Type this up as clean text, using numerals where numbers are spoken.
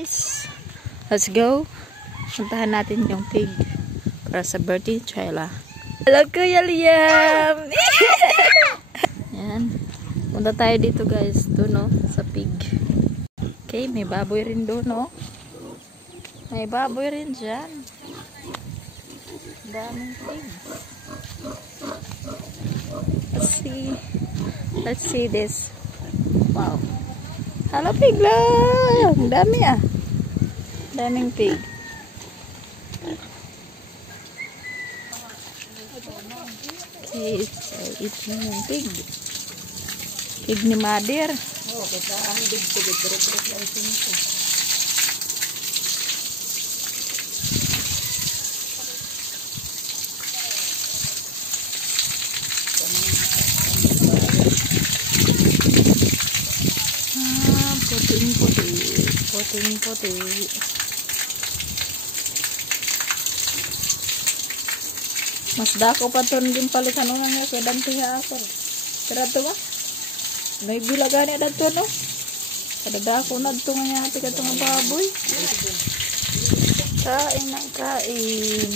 Guys, let's go. Puntahan natin yung pig para sa birthday Chayla. Hello Kuya Liam. Yan. Punta tayo dito guys, doon no, sa pig. Okay, may baboy rin doon no. May baboy rin dyan. Daming pigs. Let's see this. Wow. Hello pig lang. Dami ah. Daming pig. Okay, so ito yung pig. Pig ni Mother. Oh, kita ang big pig. Direct-direct lang ito. Puting-puti. Mas dako pa to din palitan nga nga kaya dante ako. Pero ito ba? May bilagani na ito no? Kada dako na ito nga ito nga baboy. Kain ng kain.